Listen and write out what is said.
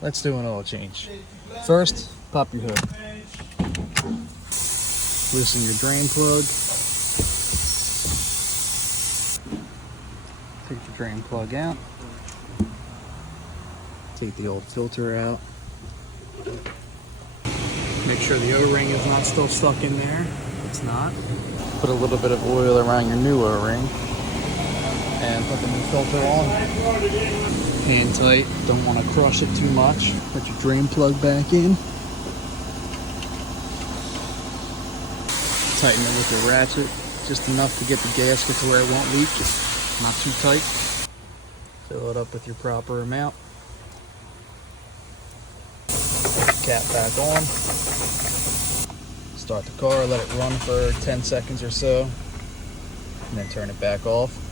let's do an oil change. First, pop your hood. Loosen your drain plug. Take the drain plug out. Take the old filter out. Make sure the O-ring is not still stuck in there. If it's not, put a little bit of oil around your new O-ring and put the new filter on. Hand tight, don't want to crush it too much. Put your drain plug back in. Tighten it with your ratchet, just enough to get the gasket to where it won't leak, not too tight. Fill it up with your proper amount. Cap back on. Start the car, let it run for 10 seconds or so, and then turn it back off.